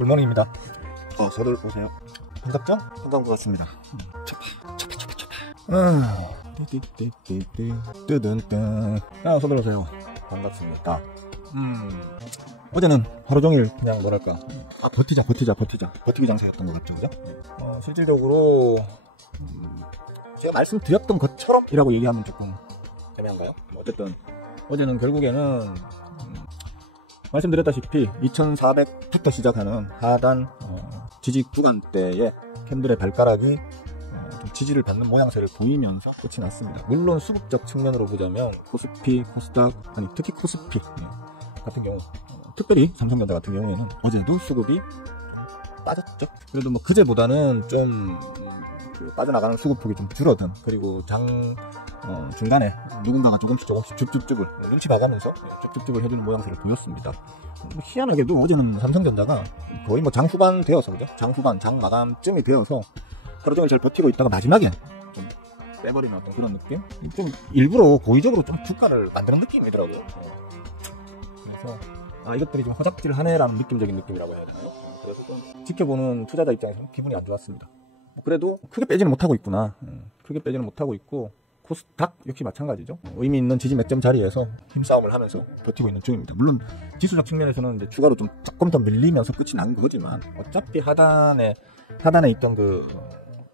굿모닝입니다. 저들 오세요. 반갑죠? 반가운 것 같습니다. 뜨든뜬. 저들 오세요. 반갑습니다. 어제는 하루 종일 그냥 뭐랄까 버티기 장사였던 것 같죠, 그죠? 실질적으로 제가 말씀드렸던 것처럼 이라고 얘기하면 조금 애매한가요? 어쨌든 어제는 결국에는 말씀드렸다시피 2400부터 시작하는 하단 지지 구간대에 캔들의 발가락이 좀 지지를 받는 모양새를 보이면서 끝이 났습니다. 물론 수급적 측면으로 보자면 코스피, 코스닥, 아니 특히 코스피 같은 경우, 특별히 삼성전자 같은 경우에는 어제도 수급이 빠졌죠. 그래도 뭐 그제보다는 좀 빠져나가는 수급폭이 좀 줄어든, 그리고 중간에 누군가가 조금씩 줍줍줍을 눈치 봐가면서 줍줍줍을 해주는 모양새를 보였습니다. 희한하게도 어제는 삼성전자가 거의 뭐 장 후반 되어서, 그죠? 장 후반, 장 마감쯤이 되어서 하루 종일 잘 버티고 있다가 마지막에 좀 빼버리는 어떤 그런 느낌? 좀 일부러 고의적으로 좀 주가를 만드는 느낌이더라고요. 그래서 이것들이 좀 허접질 하네라는 느낌적인 느낌이라고 해야 되나요? 그래서 좀 지켜보는 투자자 입장에서는 기분이 안 좋았습니다. 그래도 크게 빼지는 못하고 있구나. 크게 빼지는 못하고 있고, 코스닥 역시 마찬가지죠. 의미 있는 지지 맥점 자리에서 힘싸움을 하면서 버티고 있는 중입니다. 물론 지수적 측면에서는 이제 추가로 좀 조금 더 밀리면서 끝이 난 거지만, 어차피 하단에 있던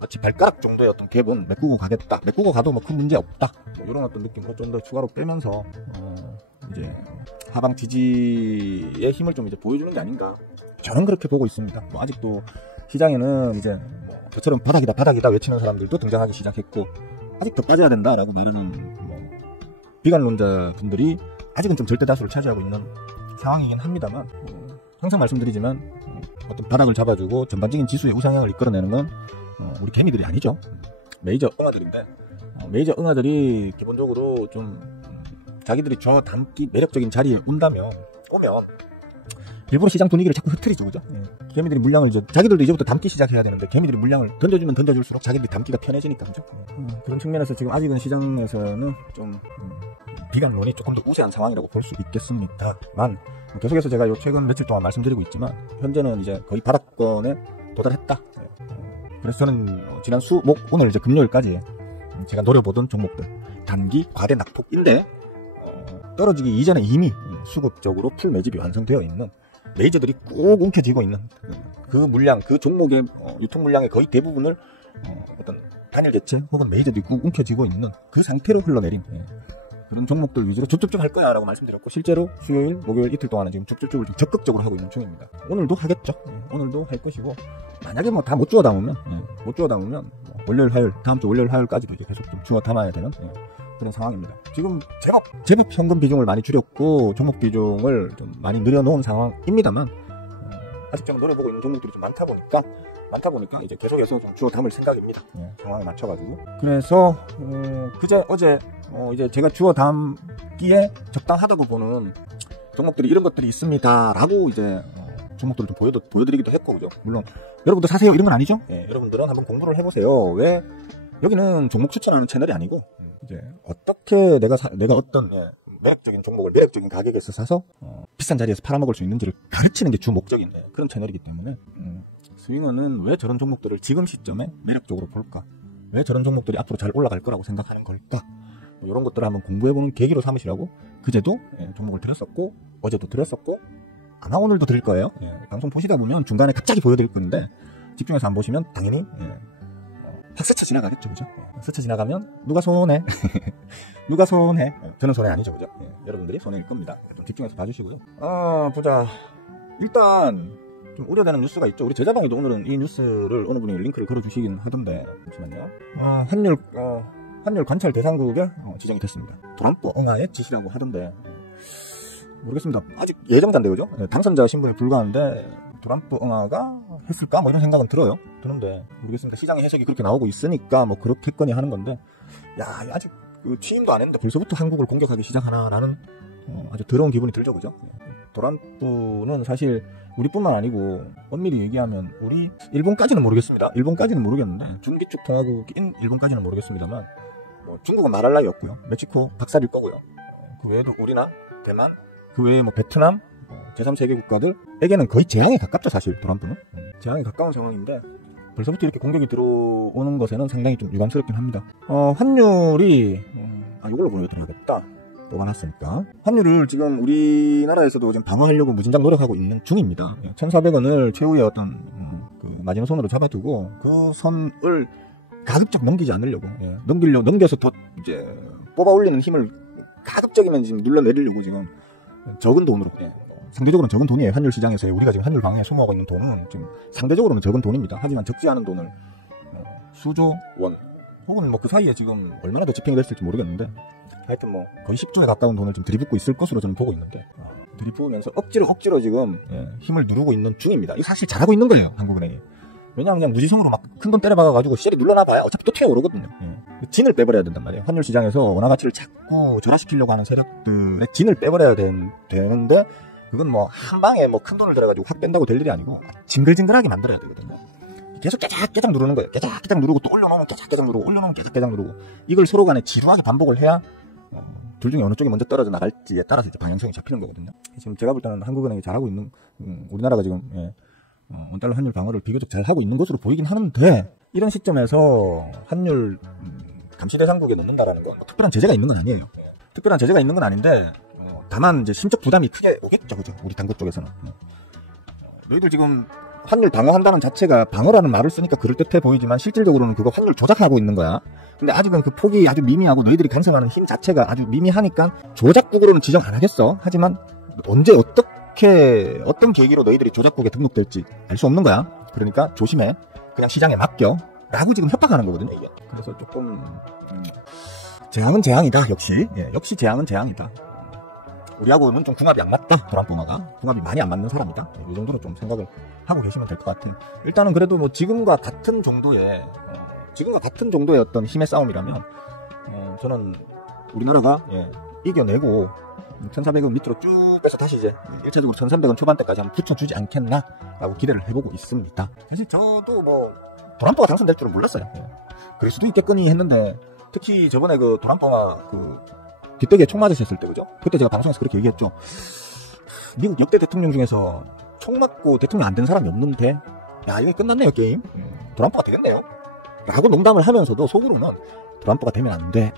마치 발가락 정도의 어떤 갭은 메꾸고 가겠다. 메꾸고 가도 뭐 큰 문제 없다. 이런 어떤 느낌으로 좀 더 추가로 빼면서 이제 하방 지지의 힘을 좀 이제 보여주는 게 아닌가. 저는 그렇게 보고 있습니다. 뭐 아직도 시장에는 이제 저처럼 바닥이다 외치는 사람들도 등장하기 시작했고, 아직 더 빠져야 된다라고 말하는 비관론자 분들이 아직은 좀 절대 다수를 차지하고 있는 상황이긴 합니다만, 항상 말씀드리지만 어떤 바닥을 잡아주고 전반적인 지수의 우상향을 이끌어내는 건 우리 개미들이 아니죠. 메이저 응아들인데, 메이저 응아들이 기본적으로 좀 자기들이 저 담기 매력적인 자리에 오면 일부러 시장 분위기를 자꾸 흐트리죠, 그죠? 개미들이 물량을 자기들도 이제부터 담기 시작해야 되는데, 개미들이 물량을 던져주면 던져줄수록 자기들이 담기가 편해지니까, 그죠? 그런 측면에서 지금 아직은 시장에서는 좀 비관론이 조금 더 우세한 상황이라고 볼 수 있겠습니다만, 계속해서 제가 최근 며칠 동안 말씀드리고 있지만, 현재는 이제 거의 바닥권에 도달했다. 그래서 저는 지난 오늘 이제 금요일까지 제가 노려보던 종목들, 단기 과대 낙폭인데 떨어지기 이전에 이미 수급적으로 풀 매집이 완성되어 있는, 메이저들이 꼭 움켜쥐고 있는 그 물량, 그 종목의 유통 물량의 거의 대부분을 어떤 단일 개체 혹은 메이저들이 꼭 움켜쥐고 있는 그 상태로 흘러내린 그런 종목들 위주로 줍줍줍 할 거야 라고 말씀드렸고, 실제로 수요일, 목요일 이틀 동안은 지금 줍줍줍을 좀 적극적으로 하고 있는 중입니다. 오늘도 하겠죠. 오늘도 할 것이고, 만약에 다 못 주워 담으면 월요일, 화요일, 다음 주 월요일, 화요일까지도 이제 계속 좀 주워 담아야 되는 그런 상황입니다. 지금 제법 현금 비중을 많이 줄였고 종목 비중을 좀 많이 늘려놓은 상황입니다만, 아직 제가 노려보고 있는 종목들이 좀 많다 보니까 이제 계속해서 좀 주워 담을 생각입니다. 상황에 맞춰가지고. 그래서 어제 이제 제가 주워 담기에 적당하다고 보는 종목들이 이런 것들이 있습니다라고 이제 종목들을 좀 보여드리기도 했고, 그죠? 물론 여러분들 사세요 이런 건 아니죠? 여러분들은 한번 공부를 해보세요. 왜 여기는 종목 추천하는 채널이 아니고, 이제 어떻게 내가 어떤 매력적인 종목을 매력적인 가격에서 사서 비싼 자리에서 팔아먹을 수 있는지를 가르치는 게 주 목적인데, 그런 채널이기 때문에 스윙어는 왜 저런 종목들을 지금 시점에 매력적으로 볼까? 왜 저런 종목들이 앞으로 잘 올라갈 거라고 생각하는 걸까? 이런 것들을 한번 공부해보는 계기로 삼으시라고 그제도 종목을 드렸었고, 어제도 드렸었고, 아마 오늘도 드릴 거예요. 방송 보시다 보면 중간에 갑자기 보여드릴 건데, 집중해서 안 보시면 당연히 확 스쳐 지나가겠죠, 그죠? 스쳐 지나가면 누가 손해? 누가 손해? 저는 손해 아니죠, 그죠? 여러분들이 손해일 겁니다. 좀 집중해서 봐주시고요. 보자. 일단 좀 우려되는 뉴스가 있죠. 우리 제자방에도 오늘은 이 뉴스를 어느 분이 링크를 걸어주시긴 하던데, 잠시만요. 환율 관찰 대상국에 지정이 됐습니다. 트럼프 응아의 지시라고 하던데, 모르겠습니다. 아직 예정자인데, 그죠? 당선자 신분이 불가한데 트럼프 응아가 했을까? 뭐 이런 생각은 드는데 모르겠습니다. 시장의 해석이 그렇게 나오고 있으니까 뭐 그렇겠거니 하는 건데, 아직 취임도 안 했는데 벌써부터 한국을 공격하기 시작하나라는 아주 더러운 기분이 들죠, 그죠? 트럼프는 사실 우리뿐만 아니고 엄밀히 얘기하면 일본까지는 모르겠습니다. 일본까지는 모르겠는데, 중기축 통화국인 일본까지는 모르겠습니다만, 중국은 말할 나위 없고요. 멕시코 박살일 거고요. 그 외에도 우리나 대만, 그 외에 베트남, 제3세계 국가들, 에게는 거의 재앙에 가깝죠, 사실 트럼프는. 재앙에 가까운 상황인데 벌써부터 이렇게 공격이 들어오는 것에는 상당히 좀 유감스럽긴 합니다. 환율이 이걸로 보여드려야겠다. 뽑아놨으니까. 환율을 지금 우리나라에서도 지금 방어하려고 무진장 노력하고 있는 중입니다. 1,400원을 최후의 어떤 그 마지노선으로 잡아두고 그 선을 가급적 넘기지 않으려고, 넘겨서 더 이제 뽑아 올리는 힘을 가급적이면 지금 눌러내리려고 지금 적은 돈으로, 상대적으로는 적은 돈이에요. 환율 시장에서 우리가 지금 환율 방어에 소모하고 있는 돈은 지금 상대적으로는 적은 돈입니다. 하지만 적지 않은 돈을 수조 원 혹은 뭐 그 사이에 지금 얼마나 더 집행이 됐을지 모르겠는데 하여튼 뭐 거의 10조에 가까운 돈을 지금 들이붓고 있을 것으로 저는 보고 있는데, 들이부으면서 억지로 지금 힘을 누르고 있는 중입니다. 이거 사실 잘하고 있는 거예요, 한국은행이. 왜냐하면 그냥 무지성으로 막 큰 돈 때려박아가지고 셀이 눌러놔봐야 어차피 또 튀어오르거든요. 진을 빼버려야 된단 말이에요. 환율 시장에서 원화 가치를 자꾸 절하시키려고 하는 세력들의 진을 빼버려야 되는데 그건 뭐 한 방에 뭐 큰 돈을 들여가지고 확 뺀다고 될 일이 아니고 징글징글하게 만들어야 되거든요. 계속 깨작깨작 누르는 거예요. 깨작깨작 누르고 또 올려놓으면 깨작깨작 누르고 올려놓으면 깨작깨작 누르고 이걸 서로 간에 지루하게 반복을 해야 둘 중에 어느 쪽이 먼저 떨어져 나갈지에 따라서 이제 방향성이 잡히는 거거든요. 지금 제가 볼 때는 한국은행이 잘하고 있는, 우리나라가 지금 원달러 환율 방어를 비교적 잘하고 있는 것으로 보이긴 하는데, 이런 시점에서 환율 감시 대상국에 넣는다라는 건 뭐 특별한 제재가 있는 건 아니에요. 특별한 제재가 있는 건 아닌데 다만 이제 심적 부담이 크게 오겠죠, 그죠? 우리 당국 쪽에서는. 너희들 지금 환율 방어한다는 자체가, 방어라는 말을 쓰니까 그럴듯해 보이지만 실질적으로는 그거 환율 조작하고 있는 거야. 근데 아직은 그 폭이 아주 미미하고 너희들이 간섭하는 힘 자체가 아주 미미하니까 조작국으로는 지정 안 하겠어. 하지만 언제 어떻게 어떤 계기로 너희들이 조작국에 등록될지 알 수 없는 거야. 그러니까 조심해. 그냥 시장에 맡겨. 라고 지금 협박하는 거거든요, 이게. 그래서 조금 재앙은 재앙이다. 역시 재앙은 재앙이다. 우리하고는 좀 궁합이 안 맞다. 트럼프가 궁합이 많이 안 맞는 사람이다. 이 정도로 좀 생각을 하고 계시면 될 것 같아요. 일단은 그래도 뭐 지금과 같은 정도의 어떤 힘의 싸움이라면 저는 우리나라가 이겨내고 1,400원 밑으로 쭉 빼서 다시 이제 1차적으로 1,300원 초반대까지 한번 붙여주지 않겠나라고 기대를 해보고 있습니다. 사실 저도 뭐 트럼프가 당선될 줄은 몰랐어요. 그럴 수도 있겠거니 했는데, 특히 저번에 그 트럼프가 그 뒷대기에 총 맞으셨을 때, 그죠? 그때 제가 방송에서 그렇게 얘기했죠. 미국 역대 대통령 중에서 총 맞고 대통령 안 된 사람이 없는데, 야, 이거 끝났네요, 게임. 트럼프가 되겠네요. 라고 농담을 하면서도 속으로는 트럼프가 되면 안 돼.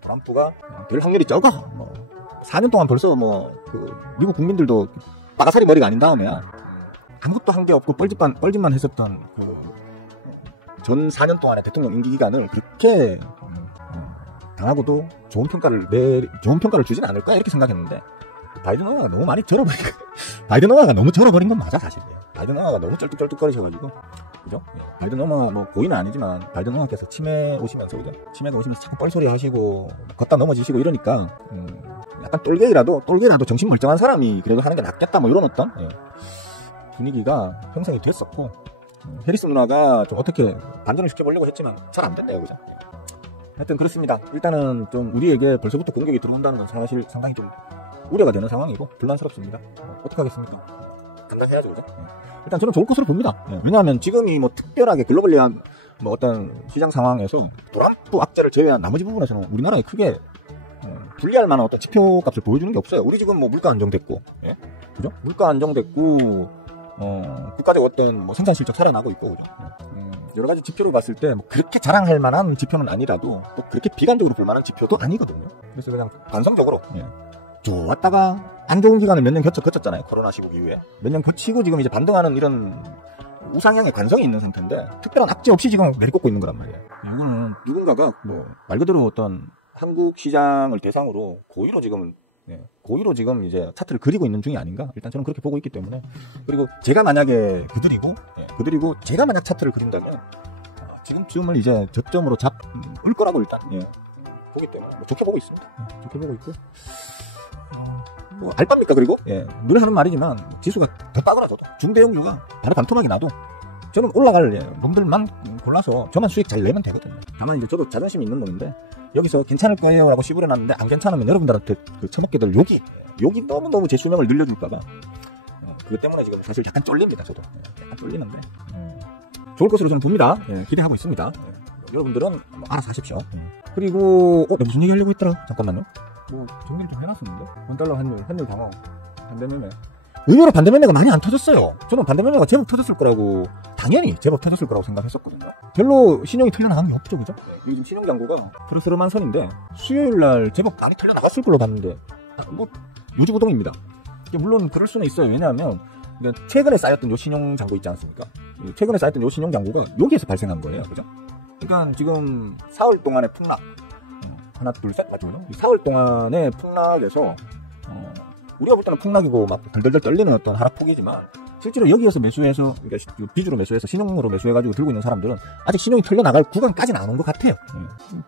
트럼프가 될 확률이 적어. 4년 동안 벌써 미국 국민들도 빠가사리 머리가 아닌 다음에 아무것도 한 게 없고 뻘짓만 했었던 전 4년 동안의 대통령 임기 기간을 그렇게 당하고도 좋은 평가를 주진 않을 거야, 이렇게 생각했는데, 바이든 엄마가 너무 많이 절어버리고, 바이든 엄마가 너무 절어버린 건 맞아, 사실. 바이든 엄마가 너무 쩔뚝쩔뚝거리셔가지고, 그죠? 바이든 엄마가 뭐 고의는 아니지만, 바이든 엄마께서 치매가 오시면서 자꾸 뻘소리 하시고, 걷다 넘어지시고 이러니까, 약간 똘개이라도 정신 멀쩡한 사람이 그래도 하는 게 낫겠다, 뭐 이런 어떤, 분위기가 형성이 됐었고, 해리스 누나가 좀 어떻게 반전을 시켜보려고 했지만, 잘 안 됐네요, 그죠? 하여튼 그렇습니다. 일단은 좀 우리에게 벌써부터 공격이 들어온다는 건 사실 상당히 좀 우려가 되는 상황이고 불란스럽습니다. 어떻게 하겠습니까? 감당해야죠, 그죠? 일단 저는 좋을 것으로 봅니다. 왜냐하면 지금이 뭐 특별하게 글로벌리한 뭐 어떤 시장 상황에서 트럼프 악재를 제외한 나머지 부분에서는 우리나라에 크게 불리할 만한 어떤 지표값을 보여주는 게 없어요. 우리 지금 뭐 물가 안정됐고, 그죠? 물가 안정됐고, 국가적 어떤 뭐 생산 실적 살아나고 있고, 그죠? 여러 가지 지표를 봤을 때 뭐 그렇게 자랑할 만한 지표는 아니라도 또 그렇게 비관적으로 볼 만한 지표도 아니거든요. 그래서 그냥 반성적으로 좋았다가 안 좋은 기간을 몇 년 거쳤잖아요. 코로나 시국 이후에 몇 년 거치고 지금 이제 반등하는 이런 우상향의 관성이 있는 상태인데 특별한 악재 없이 지금 내리꽂고 있는 거란 말이에요. 이거는 누군가가 뭐 말 그대로 어떤 한국 시장을 대상으로 고의로 지금 이제 차트를 그리고 있는 중이 아닌가? 일단 저는 그렇게 보고 있기 때문에. 그리고 제가 만약에 그들이고 제가 만약 차트를 그린다면 지금쯤을 이제 저점으로 잡을 거라고 일단 보기 때문에 좋게 보고 있습니다. 좋게 보고 있고 뭐 알바입니까? 그리고 늘 하는 말이지만 지수가 더 따그라져도 중대형주가 바로 반토막이 나도 저는 올라갈 놈들만 골라서 저만 수익 잘 내면 되거든요. 다만 이제 저도 자존심이 있는 놈인데 여기서 괜찮을 거예요 라고 씨부려놨는데 안 괜찮으면 여러분들한테 그 처먹게들 욕이 너무너무 제 수명을 늘려줄까봐 그것 때문에 지금 사실 약간 쫄립니다. 저도 약간 쫄리는데 좋을 것으로 저는 봅니다. 기대하고 있습니다. 여러분들은 뭐 알아서 하십시오. 그리고 내가 무슨 얘기 하려고 했더라? 잠깐만요. 뭐 정리를 좀 해놨었는데 원달러 환율 방어 반대매매 의외로 반대 매매가 많이 안 터졌어요. 저는 반대 매매가 제법 터졌을 거라고, 당연히 제법 터졌을 거라고 생각했었거든요. 별로 신용이 털려나간 게 없죠, 그죠? 요즘 신용 잔고가 그르스름한 선인데 수요일 날 제법 많이 털려나갔을 걸로 봤는데 뭐 유지부동입니다. 물론 그럴 수는 있어요. 왜냐하면 최근에 쌓였던 요 신용 잔고 있지 않습니까? 최근에 쌓였던 요 신용 잔고가 여기에서 발생한 거예요, 그죠? 그러니까 지금 4월 동안의 폭락, 하나 둘 셋 맞죠? 4월 동안의 폭락에서 우리가 볼 때는 폭락이고 막 덜덜덜 떨리는 어떤 하락폭이지만 실제로 여기에서 매수해서, 그러니까 빚으로 매수해서 신용으로 매수해가지고 들고 있는 사람들은 아직 신용이 털려나갈 구간까지는 안 온 것 같아요.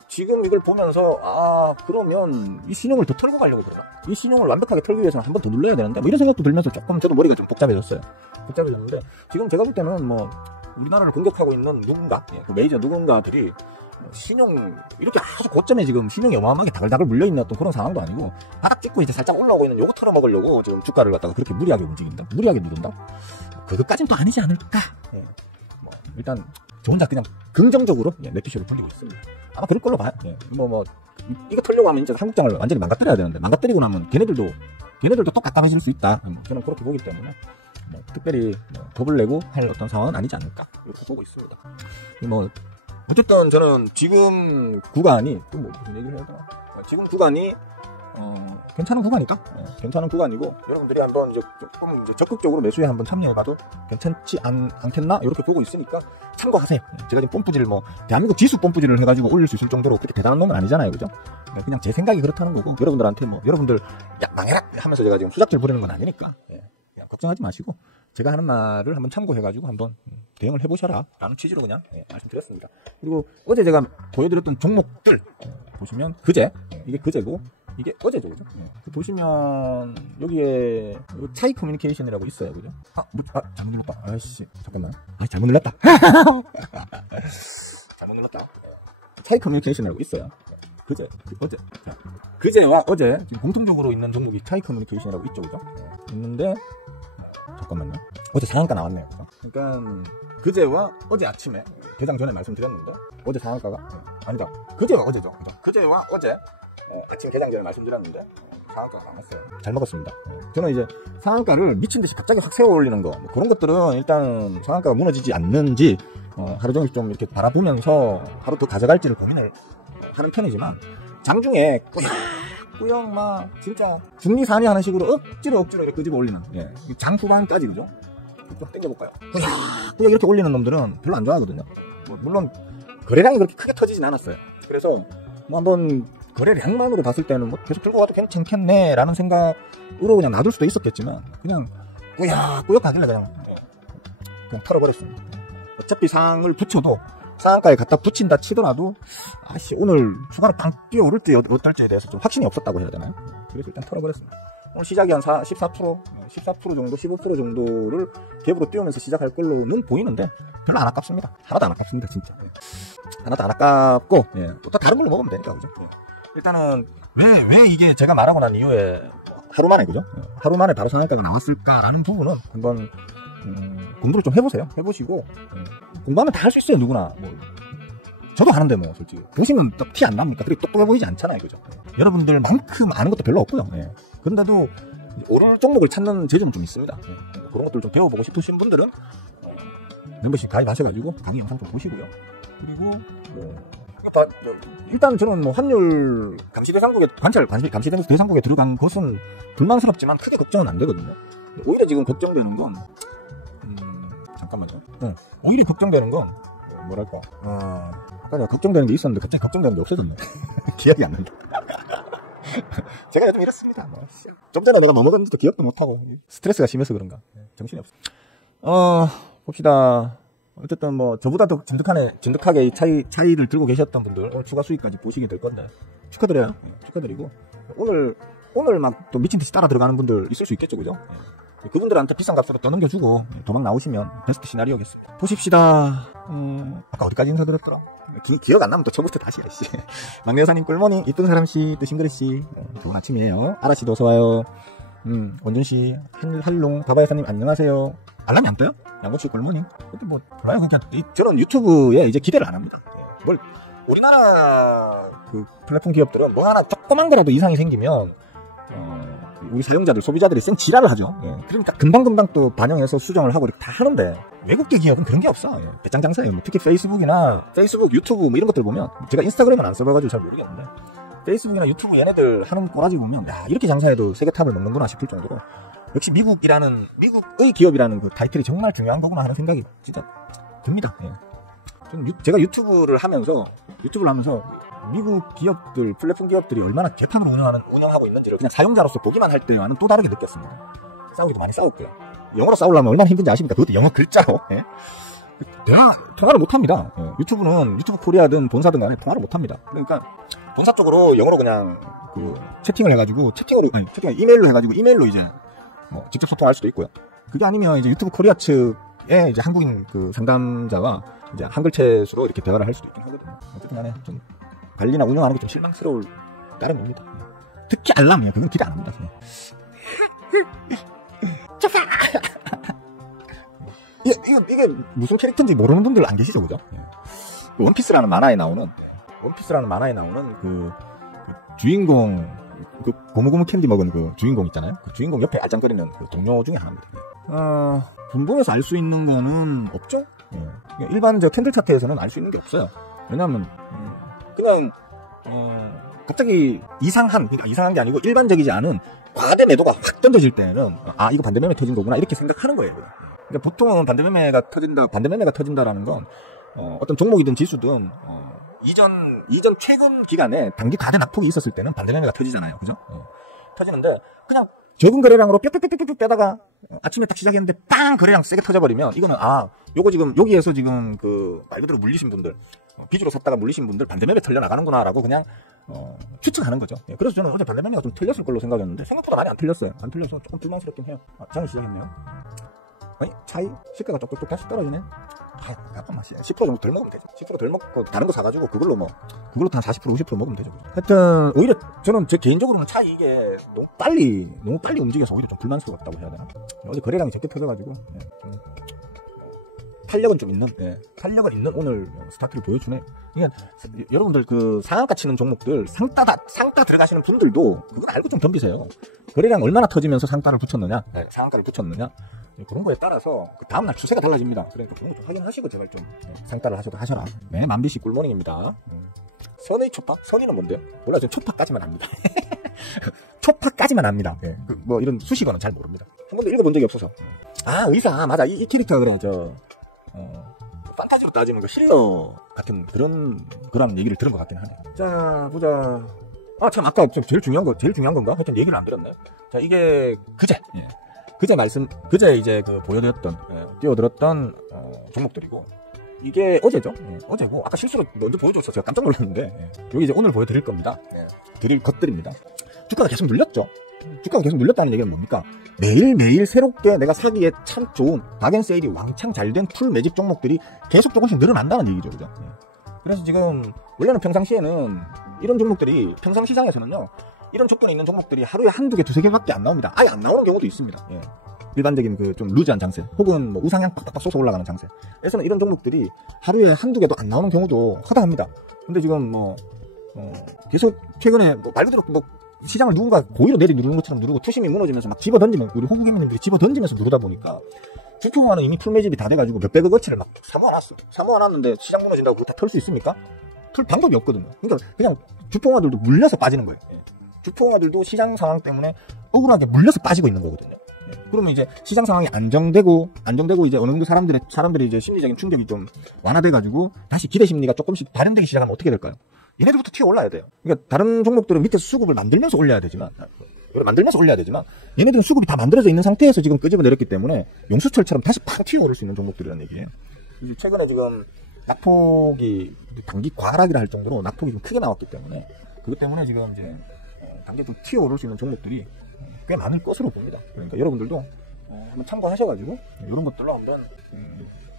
지금 이걸 보면서 그러면 이 신용을 더 털고 가려고 그러나? 이 신용을 완벽하게 털기 위해서는 한 번 더 눌러야 되는데 뭐 이런 생각도 들면서 조금 저도 머리가 좀 복잡해졌어요. 복잡해졌는데 지금 제가 볼 때는 뭐 우리나라를 공격하고 있는 누군가, 그 메이저 누군가들이 신용 이렇게 아주 고점에 지금 신용이 어마어마하게 다글다글 물려있는 어떤 그런 상황도 아니고 바닥 찍고 이제 살짝 올라오고 있는 요거 털어먹으려고 지금 주가를 갖다가 그렇게 무리하게 움직인다, 무리하게 누른다, 그것까지는 또 아니지 않을까. 뭐 일단 저 혼자 그냥 긍정적으로 내피쇼를 돌리고 있습니다. 아마 그럴 걸로 봐요. 이거 털려고 하면 이제 한국장을 완전히 망가뜨려야 되는데, 망가뜨리고 나면 걔네들도 또 깝깝해질 수 있다. 저는 그렇게 보기 때문에 특별히 겁을 내고 할 어떤 상황은 아니지 않을까 이렇게 보고 있습니다. 어쨌든 저는 지금 구간이 또 뭐 무슨 얘기를 해야 되나? 지금 구간이 괜찮은 구간이다. 괜찮은 구간이고 여러분들이 한번 이제 조금 이제 적극적으로 매수에 한번 참여해봐도 괜찮지 않겠나 이렇게 보고 있으니까 참고하세요. 제가 지금 뽐뿌지를 대한민국 지수 뽐뿌지를 해가지고 올릴 수 있을 정도로 그렇게 대단한 놈은 아니잖아요, 그죠? 그냥 제 생각이 그렇다는 거고 여러분들한테 여러분들 야 망해라 하면서 제가 지금 수작질 부리는 건 아니니까 그냥 걱정하지 마시고 제가 하는 말을 한번 참고해가지고 한번 대응을 해보셔라 라는 취지로 그냥 말씀드렸습니다. 그리고 어제 제가 보여드렸던 종목들 보시면 이게 그제고 이게 어제죠, 그죠? 보시면 여기에 차이 커뮤니케이션이라고 있어요, 그죠? 잘못 눌렀다. 아이씨, 잠깐만. 잘못 눌렀다. 잘못 눌렀다. 차이 커뮤니케이션이라고 있어요. 어제. 그제와 어제 지금 공통적으로 있는 종목이 차이 커뮤니케이션이라고 있죠, 그죠? 있는데 잠깐만요. 어제 상한가 나왔네요. 그러니까 그제와 어제 아침에 개장 전에 말씀드렸는데 어제 상한가가 아니다. 그제와 어제죠. 그죠? 그제와 어제 아침 개장 전에 말씀드렸는데 상한가가 나왔어요. 잘 먹었습니다. 저는 이제 상한가를 미친 듯이 갑자기 확 세워 올리는 거 그런 것들은 일단 상한가가 무너지지 않는지 하루 종일 좀 이렇게 바라보면서 하루 더 가져갈지를 고민을 하는 편이지만 장중에 꾸역 막 진짜 중리산이 하는 식으로 억지로 이렇게 끄집어 올리는 장 후반까지, 그죠? 좀 땡겨볼까요? 꾸역 이렇게 올리는 놈들은 별로 안 좋아하거든요. 물론 거래량이 그렇게 크게 터지진 않았어요. 그래서 한번 거래량만으로 봤을 때는 계속 들고 가도 괜찮겠네 라는 생각으로 그냥 놔둘 수도 있었겠지만 그냥 꾸역 가길래 그냥 털어버렸습니다. 어차피 상을 붙여도 상한가에 갖다 붙인다 치더라도 오늘 주가를 빵 뛰어오를지 어떨지에 대해서 좀 확신이 없었다고 해야 되나요? 그래서 일단 털어버렸습니다. 오늘 시작이 한 14% 정도 15% 정도를 갭으로 띄우면서 시작할 걸로는 보이는데 별로 안 아깝습니다. 하나도 안 아깝습니다, 진짜. 하나도 안 아깝고 또 다른 걸로 먹으면 되니까, 그죠? 일단은 왜 이게 제가 말하고 난 이후에 하루 만에, 그죠? 하루 만에 바로 상한가가 나왔을까라는 부분은 한번 공부를 좀 해보세요. 해보시고 공부하면 다 할 수 있어요, 누구나. 저도 하는데 솔직히 보시면 티 안 납니까? 그리고 똑똑해 보이지 않잖아요, 그죠? 여러분들만큼 아는 것도 별로 없고요. 그런데도 오를 종목을 찾는 재주는 좀 있습니다. 그런 것들 좀 배워보고 싶으신 분들은 멤버십 가입하셔가지고 강의 영상 좀 보시고요. 그리고 일단 저는 환율 감시대상국에 감시대상국에 들어간 것은 불만스럽지만 크게 걱정은 안 되거든요. 오히려 지금 걱정되는 건 잠깐만요. 오히려 걱정되는 건 뭐랄까 아까 걱정되는 게 있었는데 갑자기 걱정되는 게 없어졌네. 기억이 안 난다. 제가 요즘 이렇습니다. 좀 전에 내가 뭐 먹었는지도 기억도 못하고 스트레스가 심해서 그런가 정신이 없어. 봅시다. 어쨌든 저보다 더 진득하게 이 차이를 들고 계셨던 분들 오늘 추가 수익까지 보시게 될 건데 축하드려요. 축하드리고 오늘 막 또 미친 듯이 따라 들어가는 분들 있을 수 있겠죠, 그죠? 그분들한테 비싼 값으로 떠넘겨주고 도망 나오시면 베스트 시나리오겠습니다. 보십시다. 아까 어디까지 인사드렸더라? 기억 안 나면 또 처음부터 다시 해. 막내 여사님 꿀모닝, 이쁜 사람씨, 또 싱그레씨, 좋은 아침이에요. 아라씨도 어서와요. 원준씨, 한롱, 바바여사님 안녕하세요. 알람이 안 떠요? 양고치 꿀모닝. 근데 몰라요. 그러니까 저는 유튜브에 이제 기대를 안 합니다. 우리나라 그 플랫폼 기업들은 하나 조그만 거라도 이상이 생기면 우리 사용자들, 소비자들이 생 지랄을 하죠. 예. 그러니까 금방금방 또 반영해서 수정을 하고 이렇게 다 하는데 외국계 기업은 그런 게 없어. 예. 배짱 장사예요. 뭐 특히 페이스북, 유튜브 뭐 이런 것들 보면 제가 인스타그램은 안 써봐가지고 잘 모르겠는데 페이스북이나 유튜브 얘네들 하는 꼬라지 보면 야 이렇게 장사해도 세계 탑을 먹는구나 싶을 정도로 역시 미국의 기업이라는 그 타이틀이 정말 중요한 거구나 하는 생각이 진짜 듭니다. 예. 제가 유튜브를 하면서 미국 기업들, 플랫폼 기업들이 얼마나 개판으로 운영하고 있는지를 그냥 사용자로서 보기만 할 때와는 또 다르게 느꼈습니다. 싸우기도 많이 싸웠고요. 영어로 싸우려면 얼마나 힘든지 아십니까? 그것도 영어 글자로. 예? 내가 통화를 못합니다. 예. 유튜브 코리아든 본사든 간에 통화를 못합니다. 그러니까 본사 쪽으로 영어로 그냥 그 채팅을 해가지고 이메일로 해가지고 이메일로 이제 뭐 직접 소통할 수도 있고요. 그게 아니면 이제 유튜브 코리아 측에 이제 한국인 그 상담자와 이제 한글챗으로 이렇게 대화를 할 수도 있긴 하거든요. 어쨌든 간에 좀 관리나 운영하는 게 좀 실망스러울 따름입니다. 특히 알람이에요. 그건 기대 안 합니다. 이게 무슨 캐릭터인지 모르는 분들 안 계시죠, 그죠? 원피스라는 만화에 나오는 그 주인공, 그 고무고무 캔디 먹은 그 주인공 있잖아요. 그 주인공 옆에 알짱거리는 그 동료 중에 하나입니다. 분봉에서 알 수 있는 거는 없죠? 일반 캔들 차트에서는 알 수 있는 게 없어요. 왜냐하면 그냥 갑자기 이상한 게 아니고 일반적이지 않은 과대 매도가 확 던져질 때는 이거 반대매매 터진 거구나 이렇게 생각하는 거예요. 그러니까 보통은 반대매매가 터진다라는 건 어떤 종목이든 지수든 이전 최근 기간에 단기 과대 낙폭이 있었을 때는 반대매매가 터지잖아요. 그죠? 터지는데 그냥 적은 거래량으로 뿅뿅뿅뿅 빼다가 아침에 딱 시작했는데 빵 거래량 세게 터져버리면 이거는 요거 지금 여기에서 지금 그 말 그대로 물리신 분들 빚으로 샀다가 물리신 분들 반대매매 털려 나가는구나라고 그냥 추측하는 거죠. 그래서 저는 어제 반대매매가 좀 틀렸을 걸로 생각했는데 생각보다 많이 안 틀렸어요. 안 틀려서 조금 불만스럽긴 해요. 장이 시작했네요. 아니 차이 시가가 쪽쪽쪽 다시 떨어지네. 잠깐만 10% 정도 덜 먹으면 되죠. 10% 덜 먹고 다른 거 사가지고 그걸로 한 40% 50% 먹으면 되죠. 하여튼 오히려 저는 제 개인적으로는 차이 이게 너무 빨리 움직여서 오히려 좀 불만스럽다고 해야 되나. 어제 거래량이 적게 터져가지고 탄력은 좀 있는 오늘 스타트를 보여주네. 그러니까 여러분들 그 상한가 치는 종목들 상따 들어가시는 분들도 그건 알고 좀 덤비세요. 거래량 얼마나 터지면서 상가를 붙였느냐 그런 거에 따라서 그 다음날 추세가 달라집니다. 그러니까 그런 거 좀 확인하시고 제발 좀 상따를 하셔라. 네, 만비씨 꿀모닝입니다. 선의 초파? 선의는 뭔데요? 몰라요. 저는 초파까지만 합니다. 초파까지만 합니다. 네. 뭐 이런 수식어는 잘 모릅니다. 한 번도 읽어본 적이 없어서. 의사 맞아. 이 캐릭터 그래 판타지로 따지면 그 힐러 같은 그런 얘기를 들은 것 같긴 하네. 자 보자. 참 아까 제일 중요한 건가? 하여튼 얘기를 안 드렸네. 자 이게 그제 이제 그 띄워드렸던 종목들이고 이게 어제죠. 어제고 아까 실수로 먼저 보여줘서 제가 깜짝 놀랐는데 여기 이제 오늘 보여드릴 겁니다. 드릴 것들입니다. 주가가 계속 눌렸죠. 주가가 계속 눌렸다는 얘기는 뭡니까? 매일매일 새롭게 내가 사기에 참 좋은 박앤세일이 왕창 잘된 풀 매집 종목들이 계속 조금씩 늘어난다는 얘기죠. 그죠? 그래서 지금 원래는 평상시에는 이런 종목들이 평상시장에서는요 이런 조건에 있는 종목들이 하루에 한두 개, 두세 개밖에 안 나옵니다. 아예 안 나오는 경우도 있습니다. 일반적인 그 좀 루즈한 장세 혹은 뭐 우상향 팍팍 쏘서 올라가는 장세에서는 이런 종목들이 하루에 한두 개도 안 나오는 경우도 허다합니다. 근데 지금 계속 최근에 말 그대로 시장을 누군가 고의로 내리누르는 것처럼 누르고 투심이 무너지면서 막 집어던지면 우리 홍보기민님들이 집어던지면서 누르다 보니까 주통화는 이미 풀매집이 다 돼가지고 몇백억 어치를 막 사모아놨는데 시장 무너진다고 그거 다 털 수 있습니까? 털 방법이 없거든요. 그러니까 그냥 주통화들도 물려서 빠지는 거예요. 주통화들도 시장 상황 때문에 억울하게 물려서 빠지고 있는 거거든요. 그러면 이제 시장 상황이 안정되고 이제 어느 정도 사람들이 이제 심리적인 충격이 좀 완화돼가지고 다시 기대 심리가 조금씩 발현되기 시작하면 어떻게 될까요? 얘네들부터 튀어 올라야 돼요. 그러니까 다른 종목들은 밑에서 수급을 만들면서 올려야 되지만 얘네들은 수급이 다 만들어져 있는 상태에서 지금 끄집어 내렸기 때문에 용수철처럼 다시 팍 튀어 오를 수 있는 종목들이라는 얘기예요. 이제 최근에 지금 낙폭이 단기 과락이라 할 정도로 낙폭이 좀 크게 나왔기 때문에 그것 때문에 지금 이제 단기 좀 튀어 오를 수 있는 종목들이 꽤 많을 것으로 봅니다. 그러니까 여러분들도 한번 참고하셔가지고 이런 것들로 한번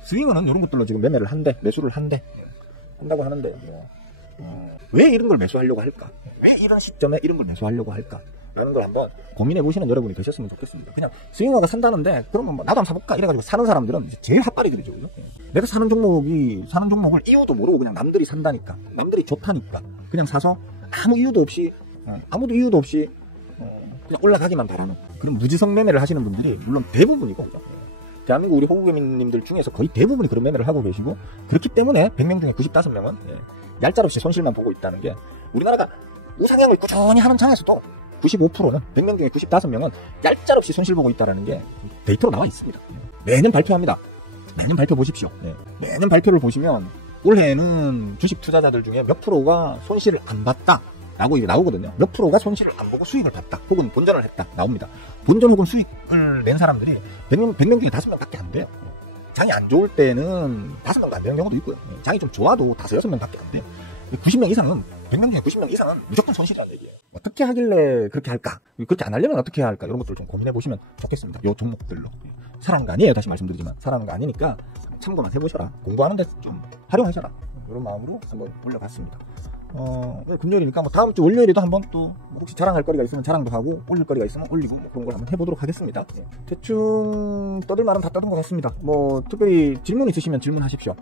스윙은 이런 것들로 지금 매수를 한다고 하는데 왜 이런 걸 매수하려고 할까? 왜 이런 시점에 이런 걸 매수하려고 할까? 라는 걸 한번 고민해 보시는 여러분이 되셨으면 좋겠습니다. 그냥 스윙어가 산다는데 그러면 나도 한번 사볼까? 이래가지고 사는 사람들은 제일 핫바리들이죠. 그죠? 내가 사는 종목을 이유도 모르고 그냥 남들이 산다니까, 남들이 좋다니까 그냥 사서 아무도 이유도 없이 그냥 올라가기만 바라는 그런 무지성 매매를 하시는 분들이 물론 대부분이고, 대한민국 우리 호구개미님들 중에서 거의 대부분이 그런 매매를 하고 계시고, 그렇기 때문에 100명 중에 95명은 얄짤없이 손실만 보고 있다는 게, 우리나라가 우상향을 꾸준히 하는 장에서도 95%는 100명 중에 95명은 얄짤없이 손실 보고 있다는 게 데이터로 나와 있습니다. 매년 발표합니다. 매년 발표 보십시오. 매년 발표를 보시면 올해는 주식 투자자들 중에 몇 프로가 손실을 안 봤다 라고 이제 나오거든요. 몇 프로가 손실을 안 보고 수익을 봤다, 혹은 본전을 했다 나옵니다. 본전 혹은 수익을 낸 사람들이 100명 중에 5명 밖에 안 돼요. 장이 안 좋을 때는 5명도 안 되는 경우도 있고요. 장이 좀 좋아도 5, 6명 밖에 안 돼요. 90명 이상은, 100명 중에 90명 이상은 무조건 손실이라는 얘기예요. 어떻게 하길래 그렇게 할까? 그렇게 안 하려면 어떻게 해야 할까? 이런 것들을 좀 고민해 보시면 좋겠습니다. 요 종목들로. 사랑하는 거 아니에요. 다시 말씀드리지만. 사랑하는 거 아니니까 참고만 해보셔라. 공부하는데 좀 활용하셔라. 이런 마음으로 한번 올려봤습니다. 금요일이니까 뭐 다음 주 월요일에도 한번 또 혹시 자랑할 거리가 있으면 자랑도 하고, 올릴 거리가 있으면 올리고, 뭐 그런 걸 한번 해보도록 하겠습니다. 대충 떠들 말은 다 떠든 것 같습니다. 뭐 특별히 질문 있으시면 질문하십시오.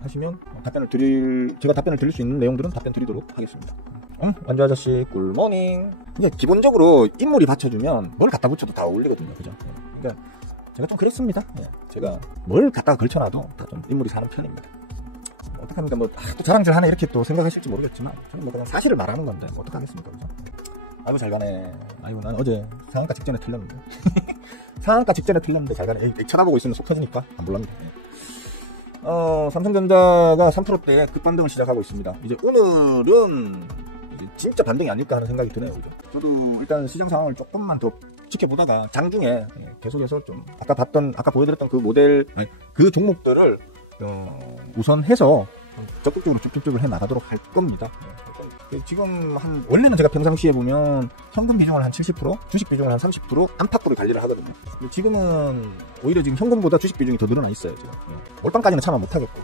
하시면 제가 답변을 드릴 수 있는 내용들은 답변 드리도록 하겠습니다. 완주 아저씨 꿀모닝. 이게 기본적으로 인물이 받쳐주면 뭘 갖다 붙여도 다 어울리거든요. 그죠? 그러니까 제가 좀 그랬습니다. 제가 뭘 갖다가 걸쳐놔도 다 좀 인물이 사는 편입니다. 어떡합니까? 뭐, 또 자랑질 하네, 이렇게 또 생각하실지 모르겠지만, 저는 뭐 그냥 사실을 말하는 건데, 뭐 어떡하겠습니까? 그죠? 아이고, 잘 가네. 아이고, 난 어제 상한가 직전에 틀렸는데. 상한가 직전에 틀렸는데 잘 가네. 에이, 쳐다보고 있으면 속 터지니까 안 몰랍니다. 삼성전자가 3%대 급반등을 시작하고 있습니다. 이제 오늘은 이제 진짜 반등이 아닐까 하는 생각이 드네요. 그죠? 저도 일단 시장 상황을 조금만 더 지켜보다가 장중에 계속해서 좀 아까 보여드렸던 그 모델, 그 종목들을 우선 해서 적극적으로 쭉쭉쭉을 해 나가도록 할 겁니다. 지금 원래는 제가 평상시에 보면 현금 비중을 한 70%, 주식 비중을 한 30% 안팎으로 관리를 하거든요. 근데 지금은 오히려 지금 현금보다 주식 비중이 더 늘어나 있어요. 지금. 몰빵까지는 차마 못하겠고,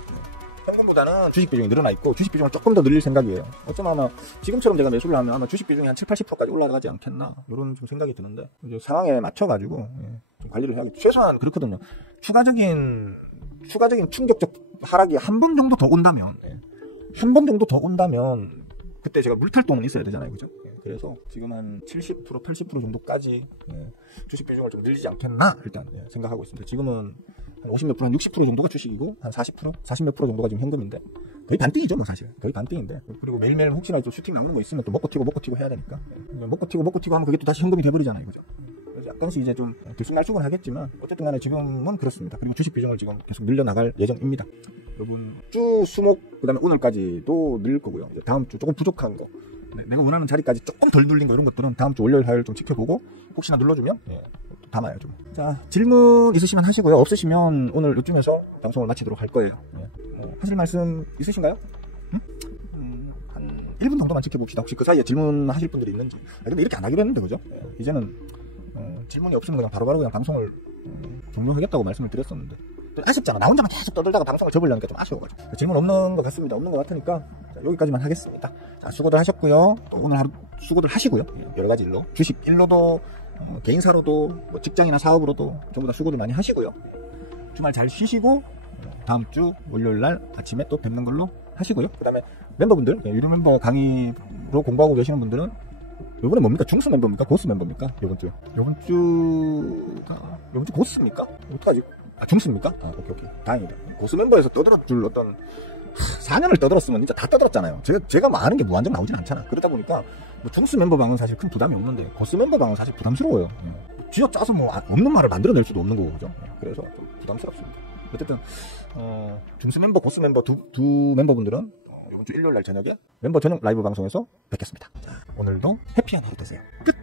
현금보다는 주식 비중이 늘어나 있고, 주식 비중을 조금 더 늘릴 생각이에요. 어쩌면 아마 지금처럼 제가 매수를 하면 아마 주식 비중이 한 7, 80%까지 올라가지 않겠나, 이런 좀 생각이 드는데, 이제 상황에 맞춰가지고 좀 관리를 해야겠죠. 최소한 그렇거든요. 추가적인 충격적 하락이 한 번 정도 더 온다면 그때 제가 물탈동은 있어야 되잖아요. 그죠? 그래서 지금 한 70%, 80% 정도까지 주식 비중을 좀 늘리지 않겠나 일단 생각하고 있습니다. 지금은 한 50몇 프로, 한 60% 정도가 주식이고, 한 40%, 40몇 프로 정도가 지금 현금인데, 거의 반띵이죠, 뭐 사실. 거의 반띵인데. 그리고 매일매일 혹시나 또 슈팅 남는 거 있으면 또 먹고 튀고 해야 되니까. 먹고 튀고 하면 그게 또 다시 현금이 돼버리잖아요. 그죠? 그래서 약간씩 이제 좀 들쑥날쑥은 하겠지만, 어쨌든 간에 지금은 그렇습니다. 그리고 주식 비중을 지금 계속 늘려나갈 예정입니다. 여러분, 주 수목, 그 다음에 오늘까지도 늘릴 거고요. 다음 주 조금 부족한 거, 내가 원하는 자리까지 조금 덜 눌린 거, 이런 것들은 다음 주 월요일, 화요일 좀 지켜보고, 혹시나 눌러주면 담아요 좀. 자, 질문 있으시면 하시고요. 없으시면 오늘 이쯤에서 방송을 마치도록 할 거예요. 하실 말씀 있으신가요? 한 1분 정도만 지켜봅시다. 혹시 그 사이에 질문하실 분들이 있는지. 근데 이렇게 안 하기로 했는데, 그죠? 이제는 질문이 없으면 그냥 바로바로 그냥 방송을 종료하겠다고 말씀을 드렸었는데, 아쉽잖아. 나 혼자만 계속 떠들다가 방송을 접으려니까 좀 아쉬워가지고. 질문 없는 것 같습니다. 없는 것 같으니까 자, 여기까지만 하겠습니다. 자, 수고들 하셨고요. 또 오늘 하루 수고들 하시고요. 여러 가지 일로, 주식 일로도, 개인사로도, 뭐 직장이나 사업으로도 전부 다 수고들 많이 하시고요. 주말 잘 쉬시고, 다음 주 월요일 날 아침에 또 뵙는 걸로 하시고요. 그 다음에 멤버분들, 유료 멤버 강의로 공부하고 계시는 분들은 요번에 뭡니까? 중수 멤버입니까? 고수 멤버입니까? 요번 주 고수입니까? 어떡하지? 중수입니까? 오케이. 다행이다. 고수 멤버에서 떠들어줄 어떤 4년을 떠들었으면 진짜 다 떠들었잖아요. 제가 뭐 아는 게 무한정 나오진 않잖아. 그러다 보니까 뭐 중수 멤버방은 사실 큰 부담이 없는데, 고수 멤버방은 사실 부담스러워요. 쥐어짜서 뭐 없는 말을 만들어낼 수도 없는 거고, 그죠? 그래서 좀 부담스럽습니다. 어쨌든 중수 멤버, 고수 멤버 두 멤버분들은 이번 주 일요일 날 저녁에 멤버 전용 라이브 방송에서 뵙겠습니다. 자, 오늘도 해피한 하루 되세요. 끝.